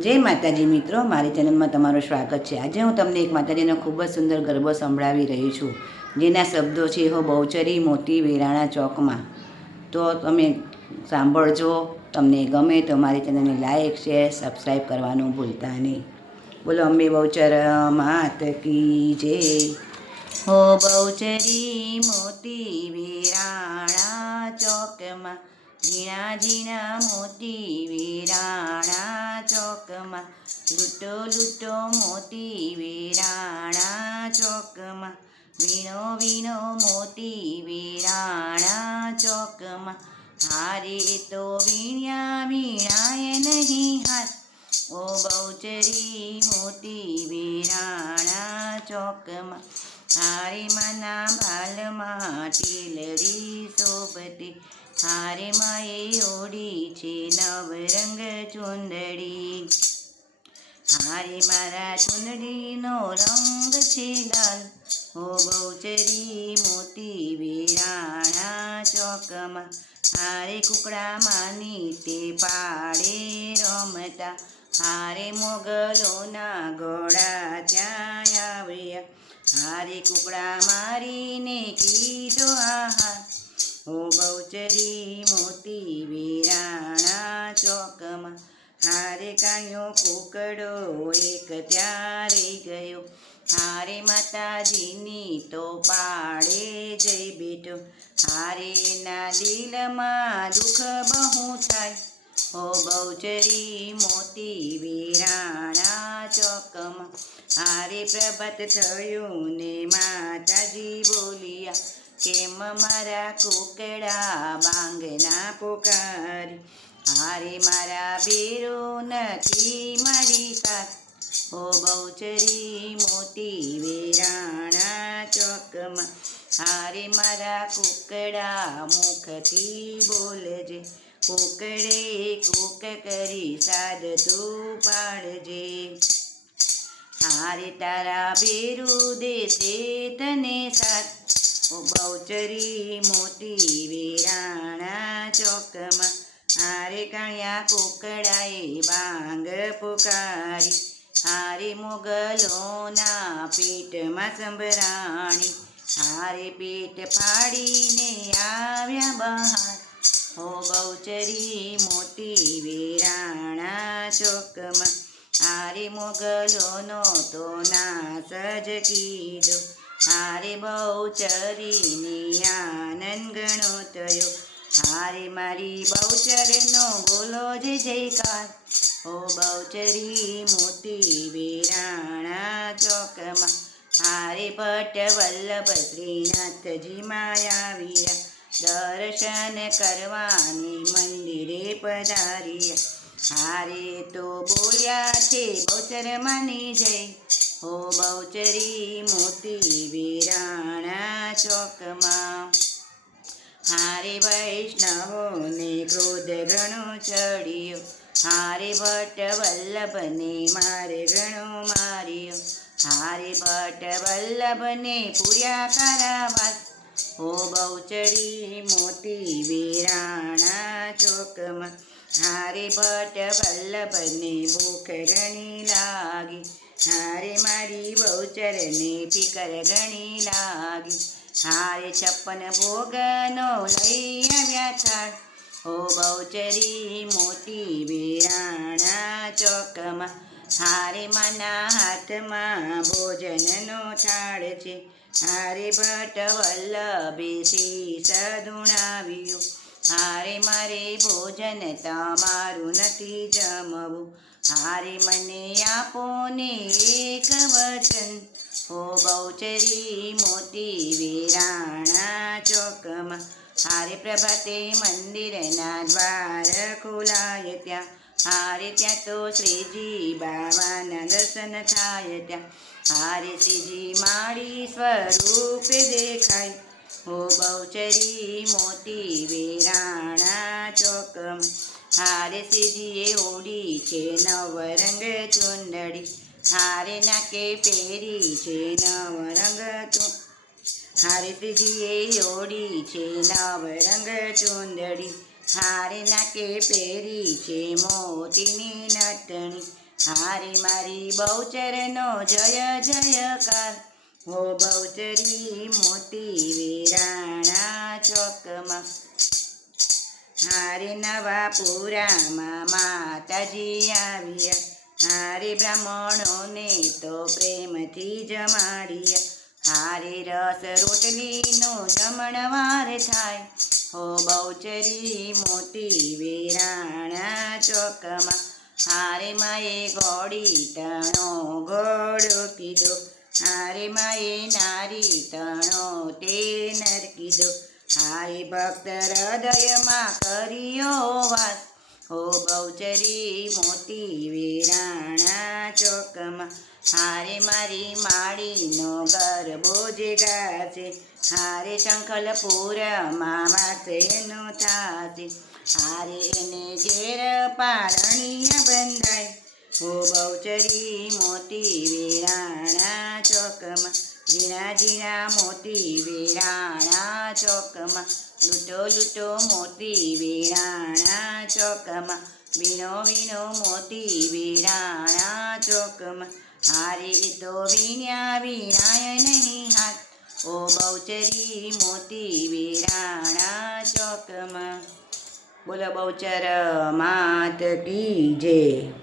જય માતાજી મિત્રો, મારી ચેનલમાં તમારું સ્વાગત છે. આજે હું તમને એક માતાજીનો ખૂબ જ સુંદર ગરબો સંભળાવી રહી છું, જેના શબ્દો છે, હો બહુચરી મોતી વેરાણા ચોકમાં. તો તમે સાંભળજો, તમને ગમે તો મારી ચેનલને લાઇક શેર, સબસ્ક્રાઈબ કરવાનું ભૂલતા નહીં. બોલો, અંબે બહુચર માત કી જય. હો બહુચરી મોતી વેરાણા ચોકમાં ઝીણા ઝીણા મોતી વેરાણા ચોકમાં. લૂટો લૂટો મોતી વેરાણા ચોકમાં. વીણો વીણો મોતી વેરાણા ચોકમાં. હારે તો વીણ્યા વીણાય નહીં હાથ. ઓ બહુચરી મોતી વેરાણા ચોકમાં. હારે માના ભાલમાં ટીલડી શોભતી હારે માએ ઓડી છે નવરંગ ચુંદડી. હારે મારા ચુંદડીનો રંગ છે લાલ. હો બહુચરી મોતી વિરાણા ચોકમાં. હારે કુકડા માની તે પાડે રમતા. હારે મોગલોના ગોળા ત્યાં આવ્યા. હારે કુકડા મારીને કીધો આહાર. હો બહુચરી મોતી વેરાણા ચોકમાં. હારે કાયો કુકડો એક ત્યારે ગયો. હારે માતાજીની તો પાડે જઈ બેઠો. હારે ના દિલમાં દુઃખ બહુ થાય. હો બહુચરી મોતી વેરાણા ચોકમાં. હારે પ્રભાત થયું ને માતાજી બોલ્યા, કેમ મારા કોકડા બાંગના પોકારી? હારે મારા બેરો નથી મારી સાસ. હો બહુચરી મોતી વેરાણા ચોકમાં. હારે મારા કુકડા મુખથી બોલજે કુકડે, કોક કરી સાદ તું પાડજે હારે તારા બેરુ દેશે તને સાથ. બહુચરી મોતી વેરાણા ચોકમાં. હારે કાળિયા કોકડાએ બાંગ પુકારી. હારે મોગલોના પેટમાં સંભરાણી. હારે પેટ ફાડીને આવ્યા બહાર. હો બહુચરી મોતી વેરાણા ચોકમાં, હારે મોગલોનો તો ના જ કીધો. હારે બહુચરીની આનંદ ગણો થયો. હારે મારી બહુચરનો બોલો જે જયકાર. ઓ બહુચરી મોતી વેરાણા ચોકમાં, હારે ભટ્ટ વલ્લભ શ્રીનાથજી માયાવીરા દર્શન કરવાની મંદિરે પધારી હારે તો બોલ્યા છે, બહુચર માની જય. હો બહુચરી મોતી વેરાણા ચોકમાં. હારે વૈષ્ણવોને ક્રોધ ઘણો ચડ્યો. હારે ભટ્ટ વલ્લભને મારે ઘણો માર્યો. હારે ભટ્ટ વલ્લભને પૂર્યા કારાવાસ. હો બહુચરી મોતી વીરાણા ચોકમાં હારે ભટ્ટ વલ્લભને ભૂખ ઘણી લાગી. હારે મારી બહુચરને ફિકર ઘણી લાગી. હારે છપ્પન ભોગનો લઈ આવ્યા થાળ. હો બહુચરી મોતી વીરાણા ચોકમાં હારે માના હાથમાં ભોજનનો થાળ છે. હારે ભટ્ટ વલ્લભે શીશ ધૂણાવ્યું હારે મારે ભોજન તમારું નથી જમવું. હારે મને આપો ને એક વચન. હો બહુચરી મોતી વેરાણા ચોકમાં. હારે પ્રભાતે મંદિરના દ્વાર ખોલાય ત્યાં. હારે ત્યાં તો શ્રીજી બાબાના દર્શન થાય ત્યાં. હારે શ્રીજી માળી સ્વરૂપે દેખાય. હો બહુચરી મોતી વેરાણા ચોકમ. હારે શ્રીજીએ ઓડી છે નવરંગ ચુંદડી. હારે નાકે પહેરી છે નવરંગ ચું. હારે શ્રીજીએ ઓડી છે નવરંગ ચુંદડી. હારે નાકે પહેરી છે મોતીની નટણી. હારે મારી બહુચરનો જય જયકાર. હો બહુચરી મોતી વેરાણા ચોકમાં. હારે નવા પુરામાં માતાજી આવ્યા. હારે બ્રાહ્મણોને તો પ્રેમથી જમાડ્યા હારે રસ રોટલીનો જમણવાર થાય. હો બહુચરી મોતી વેરાણા ચોકમાં. હારે માએ ગોળી તણો ગોળો કીધો હારે માએ નારી તણો તેનર કીધો. હારે ભક્ત હૃદયમાં કર્યો વાસ. હો બહુચરી મોતી વેરાણા ચોકમાં. હારે મારી માળીનો ગરબો જે ગાશે હારે શંખલપુરમાં વાસેનો થાશે. હારે એને ઘેર પારણીય બંધાય. હો બહુચરી મોતી વેરાણા ચોકમાં. ઝીણા ઝીણા મોતી વેરાણા ચોકમાં. લૂંટો લૂંટો મોતી વેરાણા ચોકમાં. વીણો વીણો મોતી વીરાણા ચોકમાં. હારે તો વીણ્યા વીણાય નહીં હાથ. ઓ બહુચરી મોતી વેરાણા ચોકમાં. બોલો બહુચર માત કી